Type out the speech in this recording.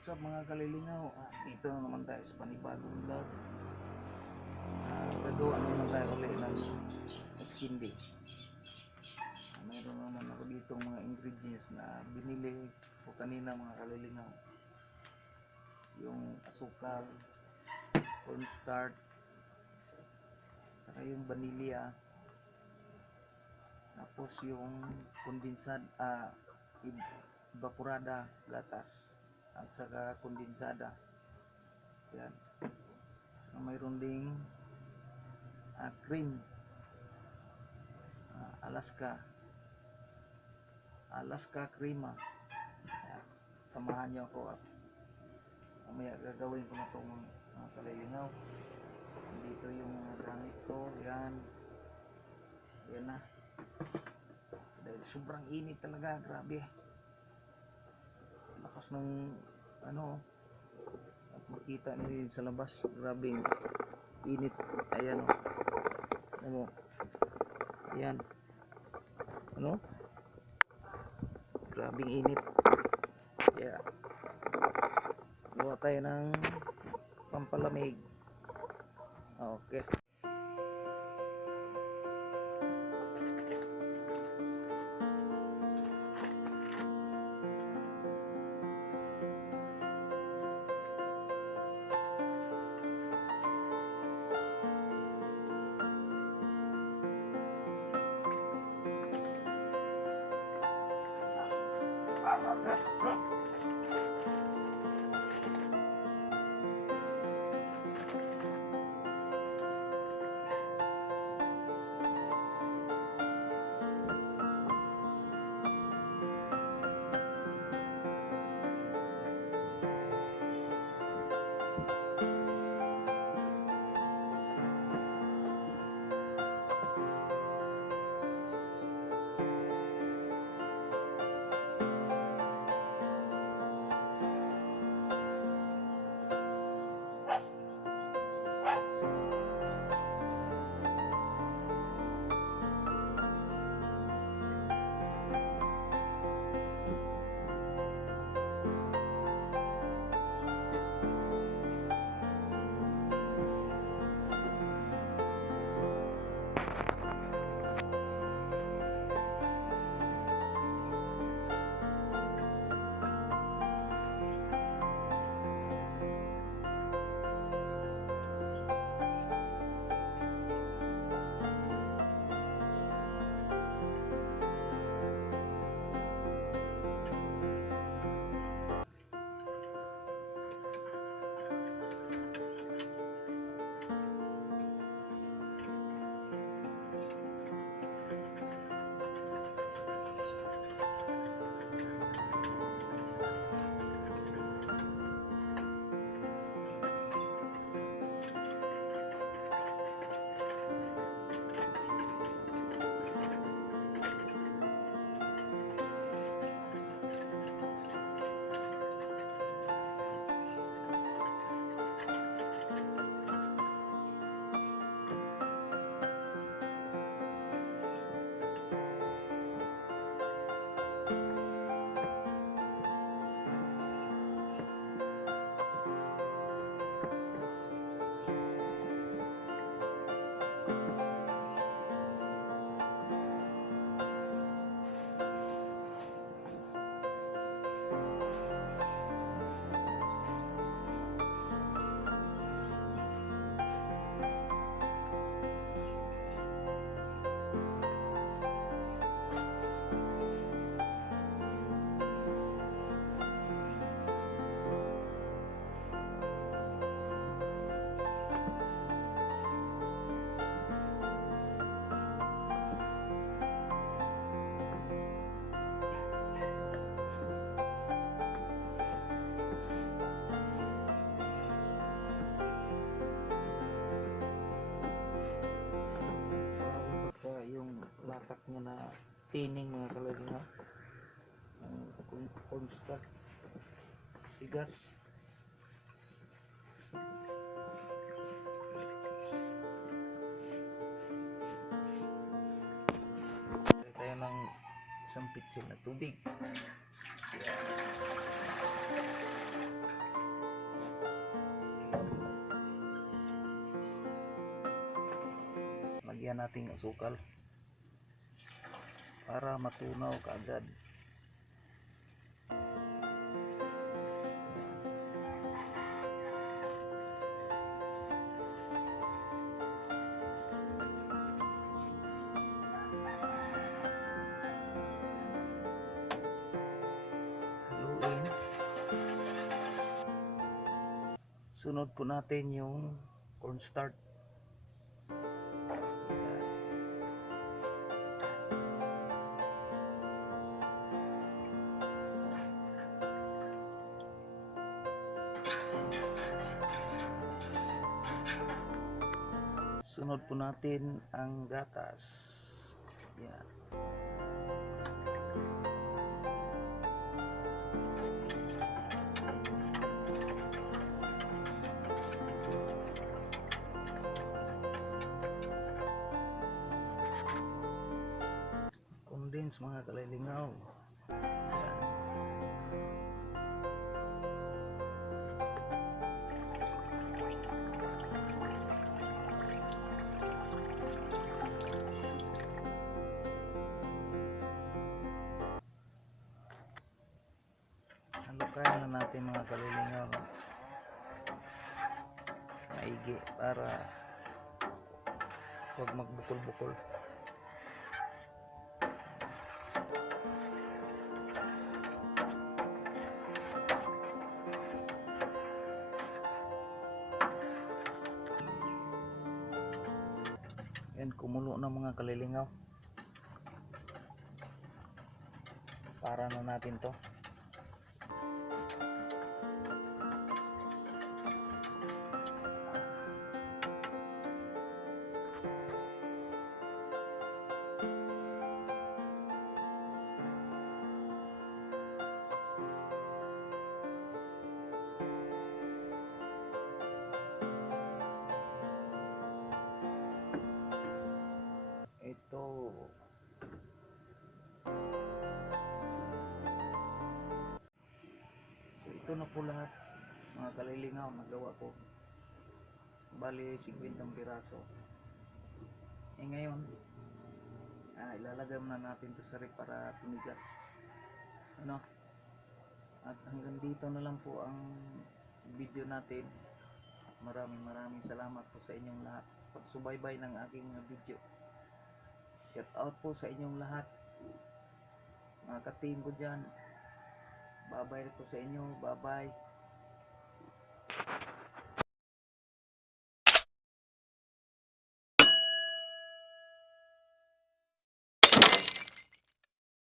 What's up mga kalilingaw? Ah, dito na naman tayo sa panibagong vlog. Ah, gagawa na naman tayo ulit ng skin day. Ah, mayroon naman ako dito mga ingredients na binili ko kanina mga kalilingaw. Yung asukal, cornstarch, saka yung vanilla, tapos yung kondensad, ah, evaporada gatas at saka kondensada. Yan. Saka mayroon ding ah, cream. Ah, Alaska. Alaska crema yan. samahan niyo ako at mamaya gagawin ko na itong mga kalilinaw dito yung gamit ko. Yan. Yan na. Dahil sobrang init talaga. Grabe lakas ng ano at makita niyo yun sa labas grabing init. Ayan o ano ayan. Ano? Grabing init. Kaya gawa tayo ng Rock, rock, rock. lakak niya na tining mga kalagina ang cornstarch tigas Kaya tayo ng isang pitsil na tubig. Lagyan natin ng asukal para matunaw kaagad. Sunod po natin yung cornstarch Sunod po natin ang gatas. Yan. Condense mga kalilingaw. Natin mga kalilingaw. Maigi para huwag magbukol-bukol. Yan, kumulo na mga kalilingaw. Para na natin to. Ito na po lahat mga kalilingaw nagawa ko. Bali 50 piraso. Eh ngayon, ah, ilalagay muna natin to sa rep para tumigas. Ano? At hanggang dito na lang po ang video natin. Maraming maraming salamat po sa inyong lahat sa pagsubaybay ng aking mga video. Shout out po sa inyong lahat. Mga ka-team ko dyan. Bye-bye po sa inyo. Bye-bye.